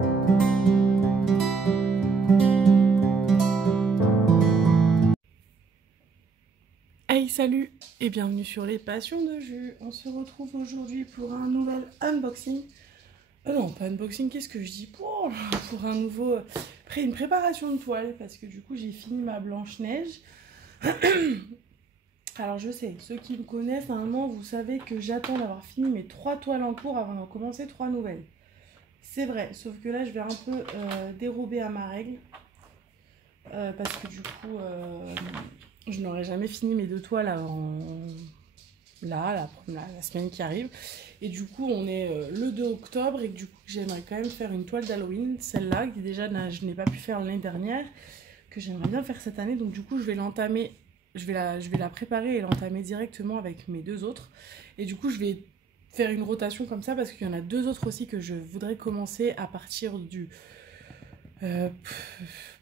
Hey salut et bienvenue sur les passions de jus. On se retrouve aujourd'hui pour un nouvel unboxing. Non, pas unboxing, qu'est-ce que je dis? Pour un nouveau... une préparation de toile, parce que du coup j'ai fini ma Blanche-Neige. Alors je sais, ceux qui me connaissent, normalement vous savez que j'attends d'avoir fini mes 3 toiles en cours avant d'en commencer 3 nouvelles. C'est vrai, sauf que là je vais un peu dérober à ma règle. Parce que du coup... je n'aurai jamais fini mes 2 toiles avant la semaine qui arrive. Et du coup, on est le 2 octobre et du coup, j'aimerais quand même faire une toile d'Halloween. Celle-là, qui déjà, je n'ai pas pu faire l'année dernière, que j'aimerais bien faire cette année. Donc du coup, je vais l'entamer, je vais la préparer et l'entamer directement avec mes 2 autres. Et du coup, je vais faire une rotation comme ça parce qu'il y en a 2 autres aussi que je voudrais commencer à partir du...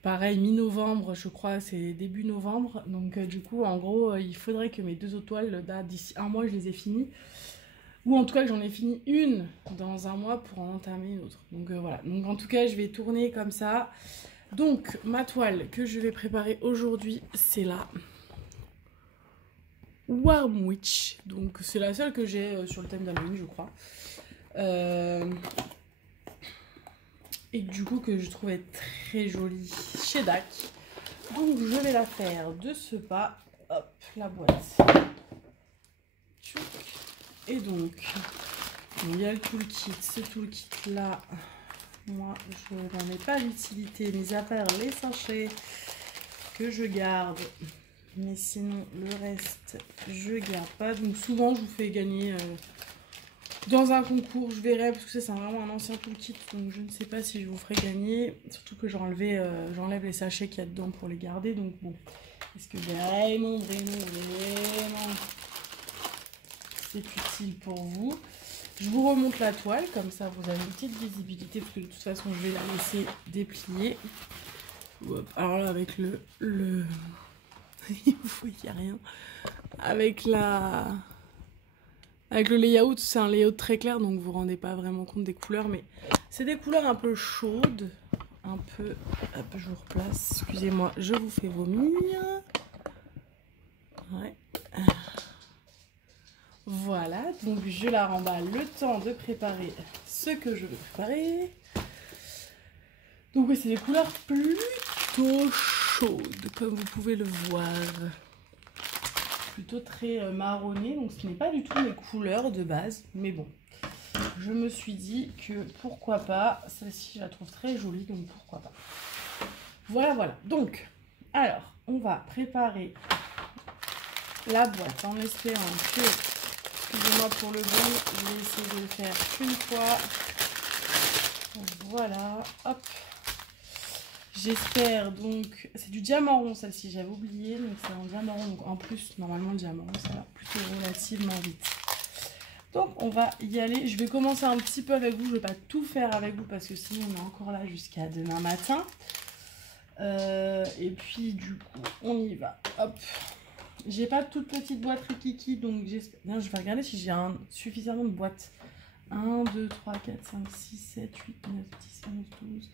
pareil, mi-novembre, je crois, c'est début novembre. Donc du coup, en gros, il faudrait que mes 2 autres toiles, d'ici un mois, je les ai finies. Ou en tout cas, que j'en ai fini une dans un mois pour en entamer une autre. Donc voilà. Donc en tout cas, je vais tourner comme ça. Donc, ma toile que je vais préparer aujourd'hui, c'est la Warm Witch. Donc c'est la seule que j'ai sur le thème d'Halloween, je crois. Et du coup que je trouvais très jolie chez DAC. Donc je vais la faire de ce pas. Hop, la boîte. Et donc, il y a le toolkit. Ce toolkit là, moi je n'en ai pas d'utilité, mis à part les sachets que je garde. Mais sinon le reste je garde pas. Donc souvent je vous fais gagner... dans un concours, je verrai, parce que ça c'est vraiment un ancien toolkit, donc je ne sais pas si je vous ferai gagner. Surtout que j'enlève les sachets qu'il y a dedans pour les garder, donc bon. Est-ce que vraiment c'est utile pour vous? Je vous remonte la toile, comme ça vous avez une petite visibilité, parce que de toute façon je vais la laisser déplier. Hop. Alors là avec le... vous voyez rien. Avec le layout, c'est un layout très clair, donc vous vous rendez pas vraiment compte des couleurs, mais c'est des couleurs un peu chaudes, un peu... Hop, je vous replace, excusez-moi, je vous fais vomir. Ouais. Voilà, donc je la remballe le temps de préparer ce que je veux préparer. Donc oui, c'est des couleurs plutôt chaudes, comme vous pouvez le voir. Plutôt très marronné, donc ce n'est pas du tout mes couleurs de base, mais bon, je me suis dit que pourquoi pas, celle-ci je la trouve très jolie, donc pourquoi pas. Voilà, donc, alors, on va préparer la boîte en espérant que, excusez-moi pour le bruit, je vais essayer de le faire une fois, voilà, hop. J'espère donc, c'est du diamant rond celle-ci, j'avais oublié, donc c'est un diamant rond, donc en plus normalement le diamant rond ça va plutôt relativement vite. Donc on va y aller, je vais commencer un petit peu avec vous, je ne vais pas tout faire avec vous parce que sinon on est encore là jusqu'à demain matin. Et puis du coup on y va, hop. J'ai pas de toute petite boîte Rikiki, donc j'espère, je vais regarder si j'ai suffisamment de boîtes. 1, 2, 3, 4, 5, 6, 7, 8, 9, 10, 11, 12...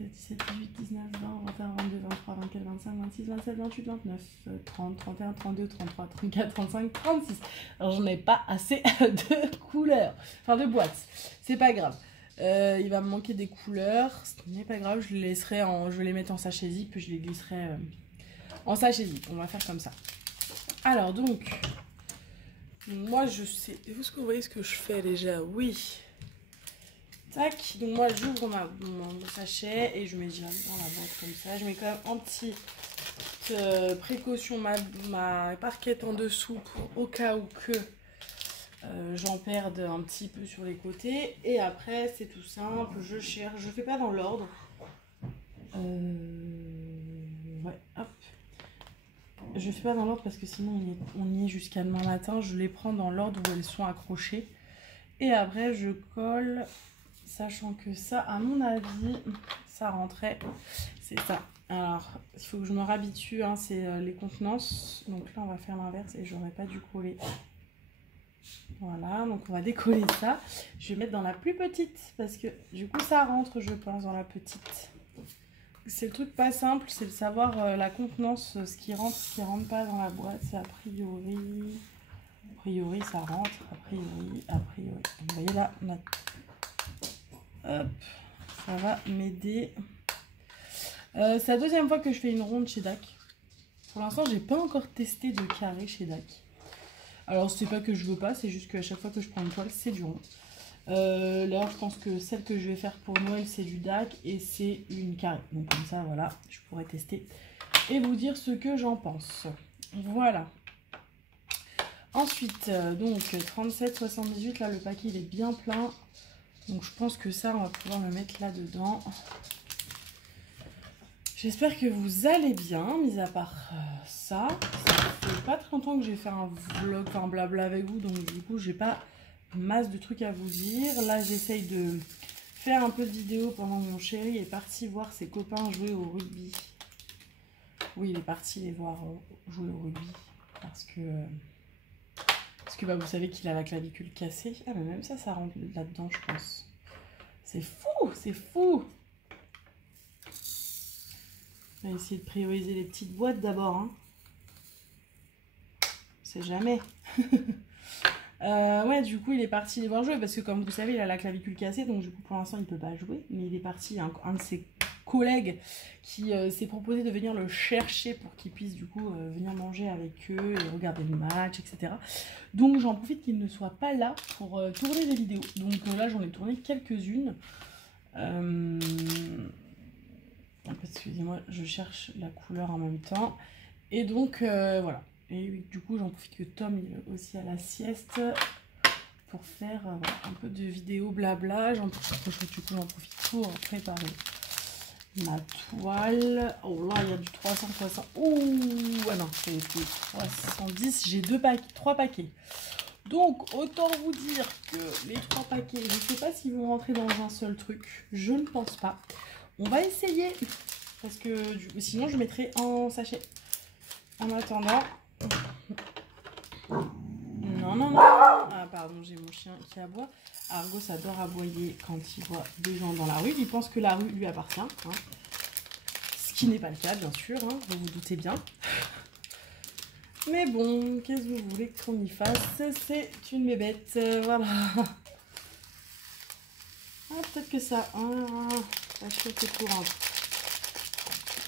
17, 18, 19, 20, 21, 22, 23, 24, 25, 26, 27, 28, 29, 30, 31, 32, 33, 34, 35, 36. Alors j'en ai pas assez de couleurs, enfin de boîtes, c'est pas grave. Il va me manquer des couleurs, ce n'est pas grave, je les laisserai je vais les mettre en sachet zip, puis je les glisserai en sachet zip. On va faire comme ça. Alors donc, moi je sais, est-ce que vous voyez ce que je fais déjà? Oui. Tac, donc moi j'ouvre mon sachet et je mets direct dans la boîte comme ça. Je mets quand même en petite précaution ma parquette en dessous au cas où que j'en perde un petit peu sur les côtés. Et après c'est tout simple, je cherche, je fais pas dans l'ordre. Ouais, hop. Je fais pas dans l'ordre parce que sinon on y est jusqu'à demain matin. Je les prends dans l'ordre où elles sont accrochées. Et après je colle... Sachant que ça, à mon avis, ça rentrait. C'est ça. Alors, il faut que je me réhabitue, hein, c'est les contenances. Donc là, on va faire l'inverse et j'aurais pas dû coller. Voilà, donc on va décoller ça. Je vais mettre dans la plus petite parce que du coup ça rentre, je pense, dans la petite. C'est le truc pas simple, c'est de savoir la contenance, ce qui rentre pas dans la boîte. C'est a priori ça rentre, a priori. Vous voyez là, hop, ça va m'aider. C'est la deuxième fois que je fais une ronde chez DAC. Pour l'instant, j'ai pas encore testé de carré chez DAC. Alors, c'est pas que je veux pas, c'est juste qu'à chaque fois que je prends une toile, c'est du rond. Là, je pense que celle que je vais faire pour Noël, c'est du DAC et c'est une carrée. Donc, comme ça, voilà, je pourrais tester et vous dire ce que j'en pense. Voilà. Ensuite, donc 37,78, là, le paquet, il est bien plein. Donc, je pense que ça, on va pouvoir le mettre là-dedans. J'espère que vous allez bien, mis à part ça. Ça fait pas très longtemps que j'ai fait un vlog, un blabla avec vous, donc du coup, j'ai pas masse de trucs à vous dire. Là, j'essaye de faire un peu de vidéo pendant que mon chéri est parti voir ses copains jouer au rugby. Oui, il est parti les voir jouer au rugby parce que bah, vous savez qu'il a la clavicule cassée. Ah, mais même ça rentre là-dedans, je pense. C'est fou, c'est fou. On va essayer de prioriser les petites boîtes d'abord. Hein. On sait jamais. Ouais, du coup, il est parti les voir jouer parce que, comme vous savez, il a la clavicule cassée. Donc, du coup, pour l'instant, il ne peut pas jouer. Mais il est parti, un de ses collègues qui s'est proposé de venir le chercher pour qu'il puisse, du coup, venir manger avec eux et regarder le match, etc. Donc, j'en profite qu'il ne soit pas là pour tourner des vidéos. Donc, là, j'en ai tourné quelques-unes. Excusez-moi, je cherche la couleur en même temps. Et donc, voilà. Et du coup, j'en profite que Tom il est aussi à la sieste pour faire voilà, un peu de vidéo blabla. J'en profite pour préparer ma toile. Oh là, il y a du 360. Ouh, ah non, c'est 310. J'ai 3 paquets. Donc, autant vous dire que les 3 paquets, je ne sais pas s'ils vont rentrer dans un seul truc. Je ne pense pas. On va essayer, parce que sinon je mettrai en sachet. En attendant... Non. Ah pardon, j'ai mon chien qui aboie. Argos adore aboyer quand il voit des gens dans la rue. Il pense que la rue lui appartient. Hein. Ce qui n'est pas le cas, bien sûr, hein, vous vous doutez bien. Mais bon, qu'est-ce que vous voulez qu'on y fasse? C'est une bébête, voilà. Ah, peut-être que ça... Ah, c'est courant.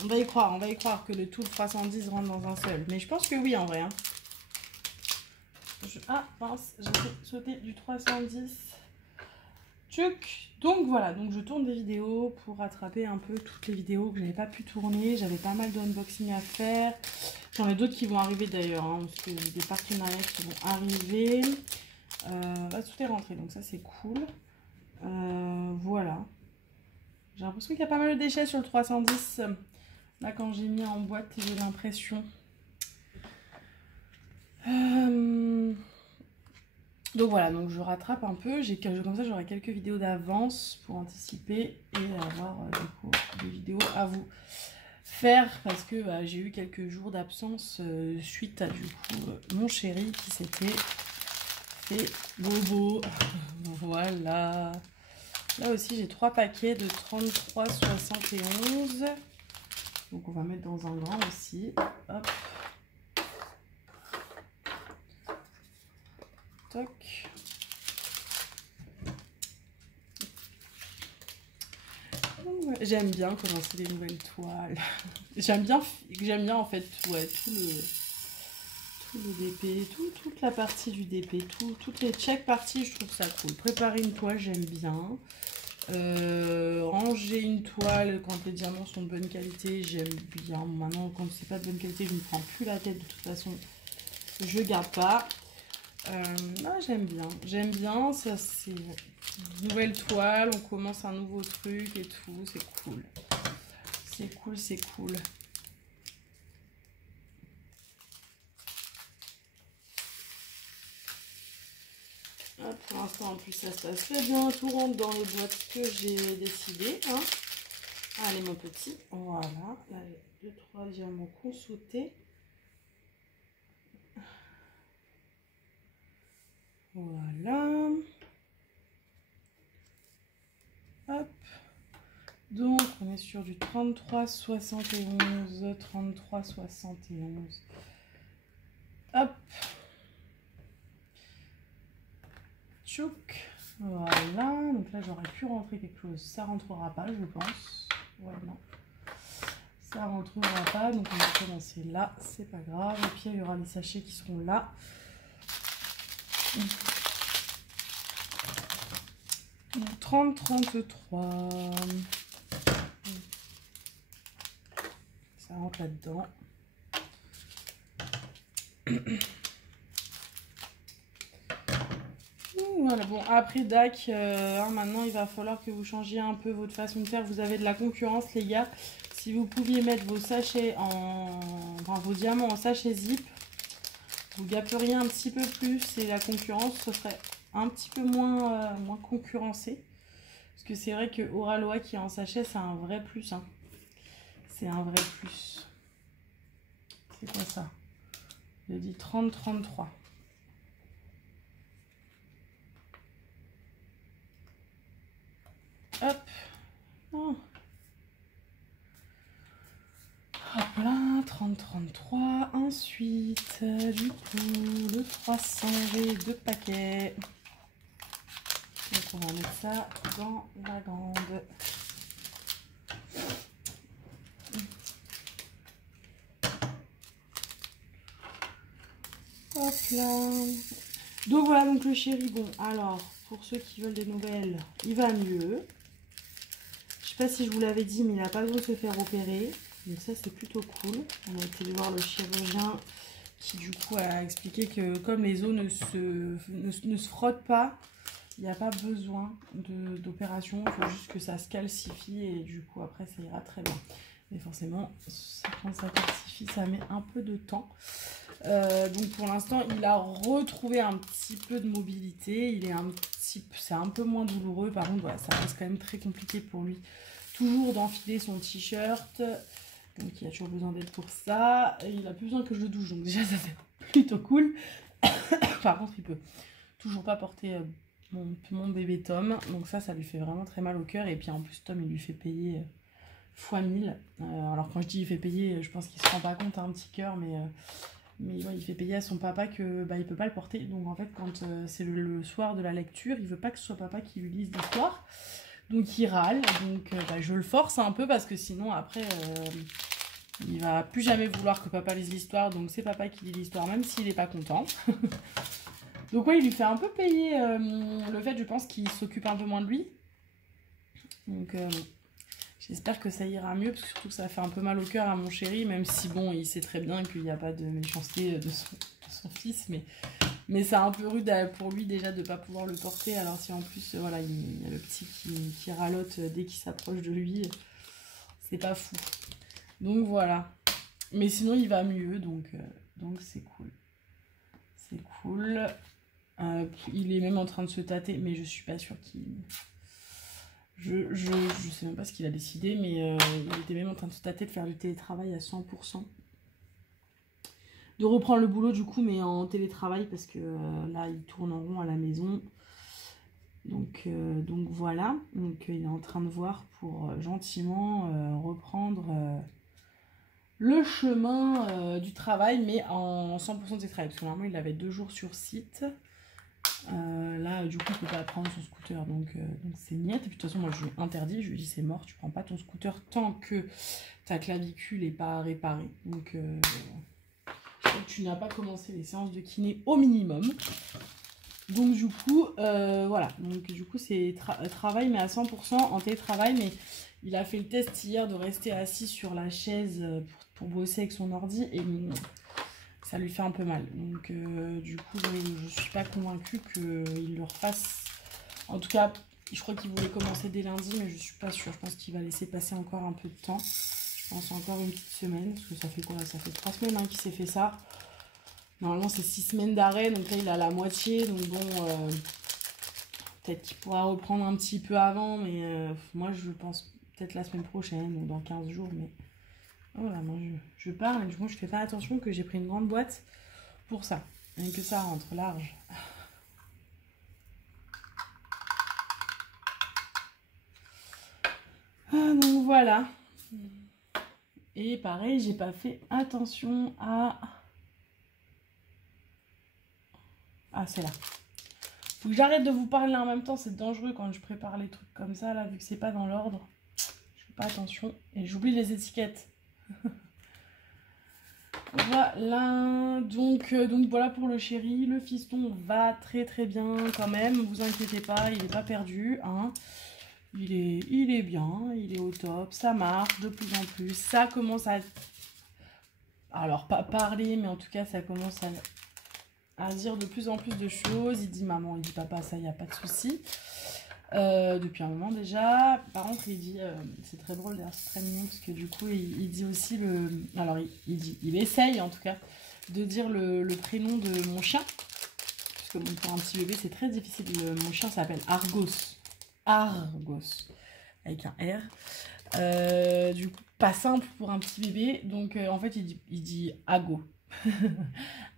On va y croire que le tout 310 rentre dans un seul. Mais je pense que oui, en vrai. Hein. Ah, mince, j'ai fait sauter du 310. Tchuc. Donc voilà, donc je tourne des vidéos pour rattraper un peu toutes les vidéos que j'avais pas pu tourner. J'avais pas mal d'unboxing à faire. J'en ai d'autres qui vont arriver d'ailleurs, hein, parce que j'ai des partenariats qui vont arriver. Là, tout est rentré, donc ça c'est cool. Voilà. J'ai l'impression qu'il y a pas mal de déchets sur le 310. Là, quand j'ai mis en boîte, j'ai l'impression. Donc voilà, donc je rattrape un peu. Comme ça, j'aurai quelques vidéos d'avance pour anticiper et avoir du coup, des vidéos à vous faire. Parce que j'ai eu quelques jours d'absence suite à du coup mon chéri qui s'était fait bobo. Voilà. Là aussi, j'ai 3 paquets de 33,71. Donc on va mettre dans un grand aussi. Hop. Toc. J'aime bien commencer des nouvelles toiles. J'aime bien en fait ouais, tout le DP, toute la partie du DP, toutes les check parties, je trouve ça cool. Préparer une toile, j'aime bien. Ranger une toile quand les diamants sont de bonne qualité, j'aime bien. Maintenant, quand c'est pas de bonne qualité, je ne prends plus la tête. De toute façon, je garde pas. Non, j'aime bien. Ça, c'est une nouvelle toile. On commence un nouveau truc et tout. C'est cool. C'est cool. Pour l'instant, en plus, ça se passe très bien. Tout rentre dans les boîtes que j'ai décidé. Hein. Allez, mon petit. Voilà. Là, j'ai 2-3 diamants qu'on sauté. Voilà. Hop. Donc, on est sur du 33,71. 33,71. Hop. Tchouk. Voilà. Donc là, j'aurais pu rentrer quelque chose. Ça rentrera pas, je pense. Ouais, non. Ça rentrera pas. Donc, on va commencer là. C'est pas grave. Et puis, il y aura les sachets qui seront là. 30,33. Ça rentre là-dedans. Voilà, bon, après DAC, maintenant il va falloir que vous changiez un peu votre façon de faire. Vous avez de la concurrence, les gars. Si vous pouviez mettre vos sachets enfin vos diamants en sachet zip, vous gapperiez un petit peu plus et la concurrence, ce serait un petit peu moins concurrencé. Parce que c'est vrai que Oraloa qui est en sachet, c'est un vrai plus. Hein. C'est un vrai plus. C'est quoi ça? Je dis 30-33. Hop. Oh. Hop là, 30-33. Ensuite, du coup, le 300V de paquet. Donc on va mettre ça dans la grande. Hop là. Donc voilà, donc le chéri, bon, alors, pour ceux qui veulent des nouvelles, il va mieux. Je sais pas si je vous l'avais dit, mais il n'a pas besoin de se faire opérer. Donc ça, c'est plutôt cool. On a été voir le chirurgien qui, du coup, a expliqué que comme les os ne se frottent pas, il n'y a pas besoin d'opération. Il faut juste que ça se calcifie et du coup, après, ça ira très bien. Mais forcément, quand ça calcifie, ça met un peu de temps. Donc pour l'instant, il a retrouvé un petit peu de mobilité. C'est un peu moins douloureux. Par contre, voilà, ça reste quand même très compliqué pour lui. Toujours d'enfiler son t-shirt. Donc il a toujours besoin d'aide pour ça. Et il n'a plus besoin que je le douche. Donc déjà, ça c'est plutôt cool. Par contre, il peut toujours pas porter mon bébé Tom. Donc ça lui fait vraiment très mal au cœur. Et puis en plus, Tom, il lui fait payer fois 1000. Alors quand je dis il fait payer, je pense qu'il se rend pas compte, un petit cœur, mais ouais, il fait payer à son papa que il peut pas le porter. Donc en fait, quand c'est le soir de la lecture, il veut pas que ce soit papa qui lui lise l'histoire. Donc il râle. Donc je le force un peu parce que sinon après il va plus jamais vouloir que papa lise l'histoire. Donc c'est papa qui lit l'histoire même s'il est pas content. Donc ouais, il lui fait un peu payer le fait, je pense, qu'il s'occupe un peu moins de lui. Donc j'espère que ça ira mieux, parce que surtout que ça fait un peu mal au cœur à mon chéri, même si bon, il sait très bien qu'il n'y a pas de méchanceté de son fils, mais c'est un peu rude pour lui déjà de ne pas pouvoir le porter. Alors si en plus, voilà, il y a le petit qui ralote dès qu'il s'approche de lui, c'est pas fou. Donc voilà. Mais sinon, il va mieux, donc c'est cool. C'est cool. Il est même en train de se tâter, mais je suis pas sûre qu'il... Je sais même pas ce qu'il a décidé, mais il était même en train de se tâter de faire du télétravail à 100%. De reprendre le boulot du coup, mais en télétravail, parce que là, il tourne en rond à la maison. Donc voilà. Donc il est en train de voir pour gentiment reprendre le chemin du travail, mais en 100% de télétravail. Parce que normalement, il avait 2 jours sur site. Là du coup il peut pas prendre son scooter, donc c'est niette. Et puis de toute façon moi je lui ai interdit, je lui ai dit c'est mort, tu prends pas ton scooter tant que ta clavicule est pas réparée. Donc je sais que tu n'as pas commencé les séances de kiné au minimum. Donc du coup voilà, donc du coup c'est travail mais à 100% en télétravail. Mais il a fait le test hier de rester assis sur la chaise pour bosser avec son ordi et ça lui fait un peu mal. Donc du coup je suis pas convaincue qu'il le refasse. En tout cas, je crois qu'il voulait commencer dès lundi, mais je suis pas sûre. Je pense qu'il va laisser passer encore un peu de temps. Je pense encore une petite semaine, parce que ça fait quoi? Ça fait 3 semaines qu'il s'est fait ça. Normalement c'est 6 semaines d'arrêt, donc là il a la moitié. Donc bon, peut-être qu'il pourra reprendre un petit peu avant, mais moi je pense peut-être la semaine prochaine ou dans 15 jours. Mais voilà, moi je pars, et du coup je fais pas attention que j'ai pris une grande boîte pour ça, et que ça rentre large. voilà. Et pareil, j'ai pas fait attention à... Ah, c'est là. Faut que j'arrête de vous parler en même temps, c'est dangereux quand je prépare les trucs comme ça, là, vu que c'est pas dans l'ordre. Je fais pas attention et j'oublie les étiquettes. Voilà, donc voilà pour le chéri. Le fiston va très très bien quand même, vous inquiétez pas, il n'est pas perdu, hein. Il est bien, il est au top, ça marche de plus en plus, ça commence à... Alors pas parler, mais en tout cas ça commence à dire de plus en plus de choses. Il dit maman, il dit papa, ça y a pas de souci. Depuis un moment déjà. Par contre il dit, c'est très drôle d'ailleurs, c'est très mignon parce que du coup il dit aussi le... Alors il essaye en tout cas de dire le prénom de mon chien. Parce que bon, pour un petit bébé c'est très difficile. Mon chien s'appelle Argos. Argos. Avec un R. Du coup pas simple pour un petit bébé. Donc en fait il dit Ago.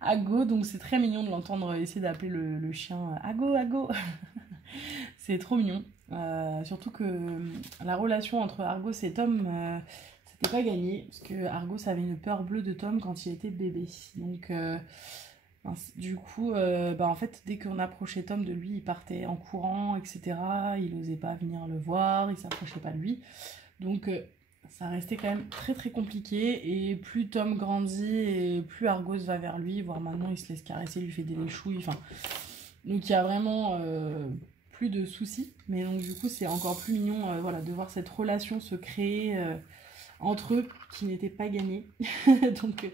Ago, donc c'est très mignon de l'entendre essayer d'appeler le chien Ago, Ago. C'est trop mignon. Surtout que la relation entre Argos et Tom, c'était pas gagné. Parce que Argos avait une peur bleue de Tom quand il était bébé. Donc, du coup, en fait, dès qu'on approchait Tom de lui, il partait en courant, etc. Il n'osait pas venir le voir, il s'approchait pas de lui. Donc, ça restait quand même très très compliqué. Et plus Tom grandit, et plus Argos va vers lui. Voire maintenant, il se laisse caresser, il lui fait des léchouilles. Enfin, donc, il y a vraiment... plus de soucis, mais donc du coup c'est encore plus mignon voilà, de voir cette relation se créer entre eux qui n'était pas gagnée. donc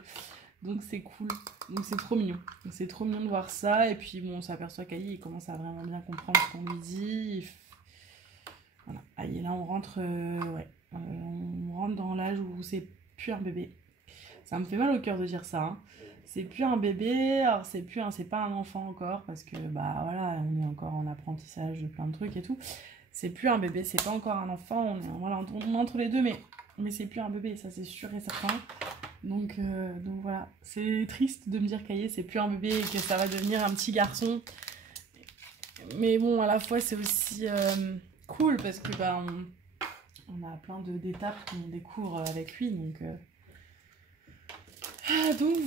c'est cool, donc c'est trop mignon, c'est trop mignon de voir ça. Et puis bon, on s'aperçoit qu'Aïe il commence à vraiment bien comprendre ce qu'on lui dit. Voilà, Aïe, là on rentre on rentre dans l'âge où c'est plus un bébé. Ça me fait mal au cœur de dire ça, hein. C'est plus un bébé, alors c'est pas un enfant encore, parce que bah voilà, on est encore en apprentissage de plein de trucs et tout. C'est plus un bébé, c'est pas encore un enfant, on est entre les deux, mais c'est plus un bébé, ça c'est sûr et certain. Donc voilà, c'est triste de me dire qu'Aïe c'est plus un bébé et que ça va devenir un petit garçon. Mais bon, à la fois c'est aussi cool parce que bah on a plein d'étapes qu'on découvre avec lui, donc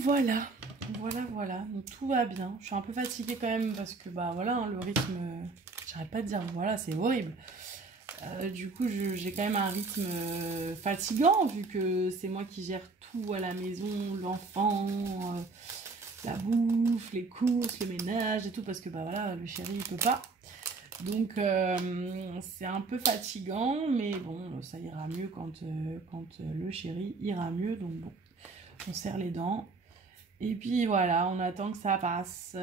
voilà. Donc tout va bien. Je suis un peu fatiguée quand même parce que bah voilà, hein, le rythme, j'arrête pas de dire voilà, c'est horrible. Du coup j'ai quand même un rythme fatigant vu que c'est moi qui gère tout à la maison, l'enfant, la bouffe, les courses, le ménage et tout, parce que bah voilà, le chéri il peut pas. Donc c'est un peu fatigant, mais bon, ça ira mieux quand le chéri ira mieux. Donc bon, on serre les dents. Et puis voilà, on attend que ça passe.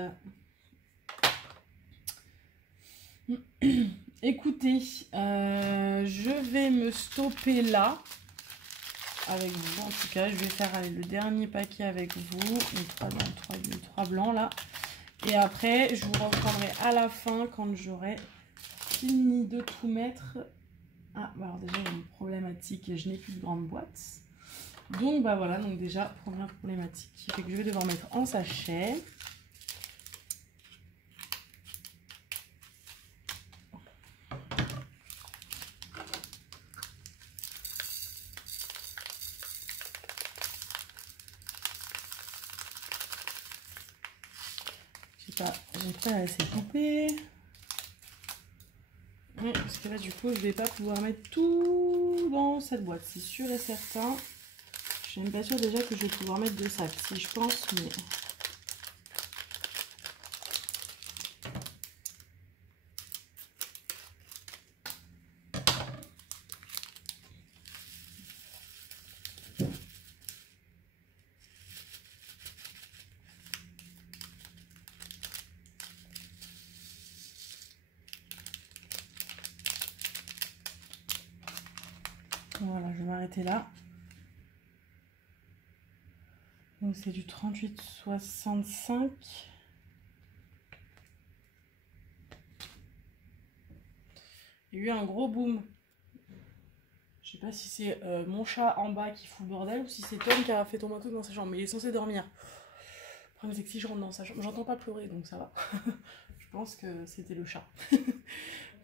Écoutez, je vais me stopper là avec vous. En tout cas, je vais faire le dernier paquet avec vous. Les trois blancs là. Et après, je vous reprendrai à la fin quand j'aurai fini de tout mettre. Ah, bah alors déjà, il y a une problématique. Je n'ai plus de grande boîte. Donc bah voilà, donc déjà première problématique qui fait que je vais devoir mettre en sachet. J'ai pas assez coupé. Ouais, parce que là du coup je vais pas pouvoir mettre tout dans cette boîte, c'est sûr et certain. Je suis même pas sûre déjà que je vais pouvoir mettre 2 sacs, si je pense, mais... Voilà, je vais m'arrêter là. Donc c'est du 38,65. Il y a eu un gros boom. Je sais pas si c'est mon chat en bas qui fout le bordel ou si c'est Tom qui a fait tomber un truc dans sa chambre. Mais il est censé dormir. Le problème c'est que si je rentre dans sa chambre, j'entends pas pleurer donc ça va. Je pense que c'était le chat.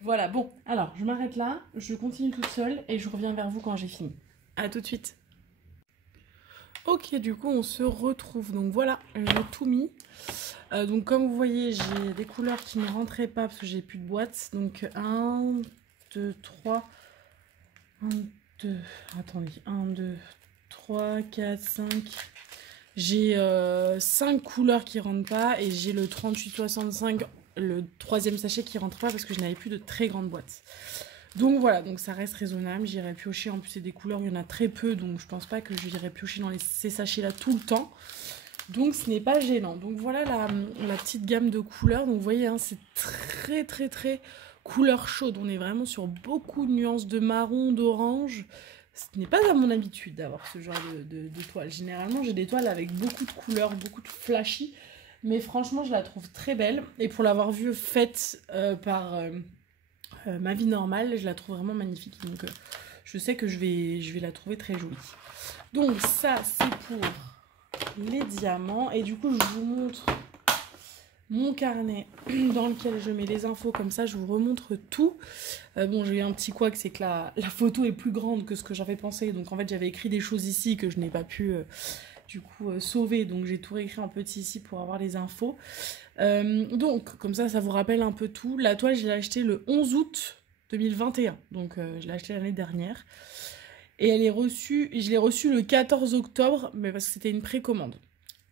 Voilà, bon, alors je m'arrête là, je continue toute seule et je reviens vers vous quand j'ai fini. À tout de suite. Ok, du coup on se retrouve, donc voilà, j'ai tout mis. Donc comme vous voyez, j'ai des couleurs qui ne rentraient pas parce que j'ai plus de boîte. Donc 1, 2, 3, 1, 2, attendez, 1, 2, 3, 4, 5. J'ai 5 couleurs qui rentrent pas et j'ai le 38-65, le troisième sachet qui rentre pas parce que je n'avais plus de très grandes boîtes. Donc voilà, donc ça reste raisonnable, j'irai piocher, en plus c'est des couleurs, il y en a très peu, donc je pense pas que je viendrai piocher dans ces sachets là tout le temps. Donc ce n'est pas gênant. Donc voilà la petite gamme de couleurs, donc vous voyez, hein, c'est très couleur chaude, on est vraiment sur beaucoup de nuances de marron, d'orange. Ce n'est pas à mon habitude d'avoir ce genre de toile. Généralement j'ai des toiles avec beaucoup de couleurs, beaucoup de flashy, mais franchement je la trouve très belle. Et pour l'avoir vue faite par... ma vie normale, je la trouve vraiment magnifique. Donc je sais que je vais la trouver très jolie. Donc ça c'est pour les diamants. Et du coup je vous montre mon carnet dans lequel je mets les infos. Comme ça je vous remontre tout. Bon, j'ai eu un petit couac, c'est que la photo est plus grande que ce que j'avais pensé. Donc en fait j'avais écrit des choses ici que je n'ai pas pu sauver. Donc j'ai tout réécrit en petit ici pour avoir les infos. Donc comme ça vous rappelle un peu tout. La toile je l'ai achetée le 11 août 2021, donc je l'ai achetée l'année dernière et je l'ai reçue le 14 octobre, mais parce que c'était une précommande.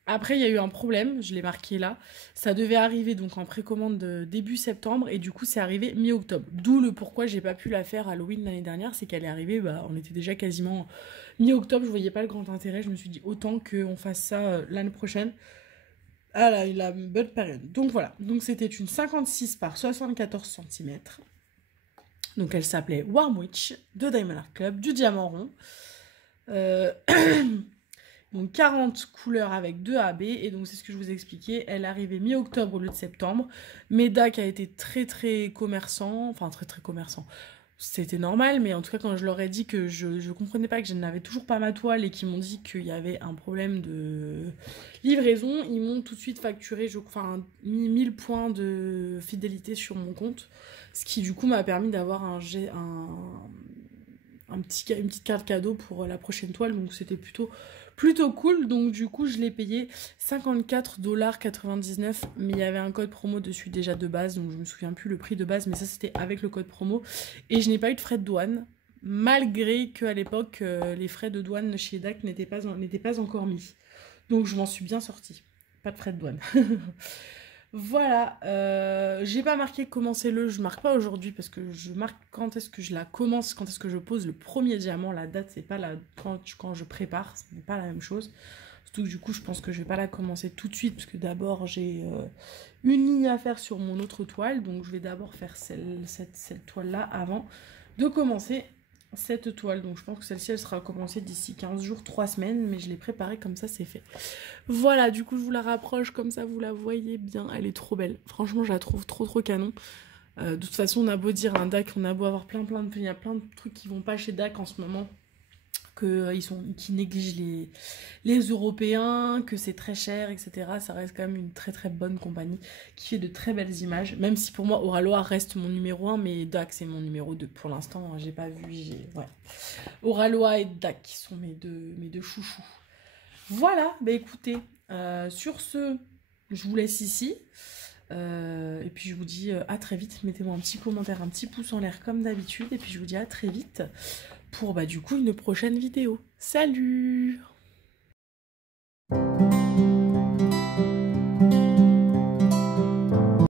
Après il y a eu un problème, je l'ai marqué là, ça devait arriver donc en précommande début septembre et du coup c'est arrivé mi-octobre, d'où le pourquoi j'ai pas pu la faire Halloween l'année dernière, c'est qu'elle est arrivée, on était déjà quasiment mi-octobre, je voyais pas le grand intérêt, je me suis dit autant qu'on fasse ça l'année prochaine. Ah là, la bonne période. Donc voilà, donc c'était une 56 par 74 cm. Donc elle s'appelait Warm Witch de Diamond Art Club, du diamant rond. Donc 40 couleurs avec 2 AB. Et donc c'est ce que je vous ai expliqué. Elle arrivait mi-octobre au lieu de septembre. Medak a été très commerçant. Enfin très commerçant. C'était normal, mais en tout cas quand je leur ai dit que je comprenais pas, que je n'avais toujours pas ma toile et qu'ils m'ont dit qu'il y avait un problème de livraison, ils m'ont tout de suite facturé, mis 1000 points de fidélité sur mon compte, ce qui du coup m'a permis d'avoir une petite carte cadeau pour la prochaine toile, donc c'était plutôt cool. Donc du coup je l'ai payé 54,99 $, mais il y avait un code promo dessus déjà de base, donc je me souviens plus le prix de base, mais ça c'était avec le code promo. Et je n'ai pas eu de frais de douane, malgré qu'à l'époque les frais de douane chez DAC n'étaient pas encore mis. Donc je m'en suis bien sortie, pas de frais de douane. Voilà, j'ai pas marqué commencez-le, je marque pas aujourd'hui parce que je marque quand est-ce que je la commence, quand est-ce que je pose le premier diamant. La date c'est pas quand je prépare, c'est pas la même chose. Surtout que du coup je pense que je vais pas la commencer tout de suite parce que d'abord j'ai une ligne à faire sur mon autre toile, donc je vais d'abord faire cette toile là avant de commencer cette toile. Donc je pense que celle-ci elle sera commencée d'ici 15 jours, 3 semaines, mais je l'ai préparée comme ça, c'est fait. Voilà, du coup je vous la rapproche comme ça vous la voyez bien, elle est trop belle. Franchement je la trouve trop canon. De toute façon on a beau dire un DAC, on a beau avoir il y a plein de trucs qui vont pas chez DAC en ce moment, qui négligent les Européens, que c'est très cher, etc. Ça reste quand même une très bonne compagnie qui fait de très belles images, même si pour moi Oraloa reste mon numéro 1, mais DAC c'est mon numéro 2 pour l'instant, hein, j'ai pas vu, ouais. Oraloa et DAC qui sont mes deux chouchous. Voilà, bah écoutez, sur ce, je vous laisse ici. Et puis je vous dis à très vite. Mettez-moi un petit commentaire, un petit pouce en l'air comme d'habitude. Et puis je vous dis à très vite pour du coup une prochaine vidéo. Salut!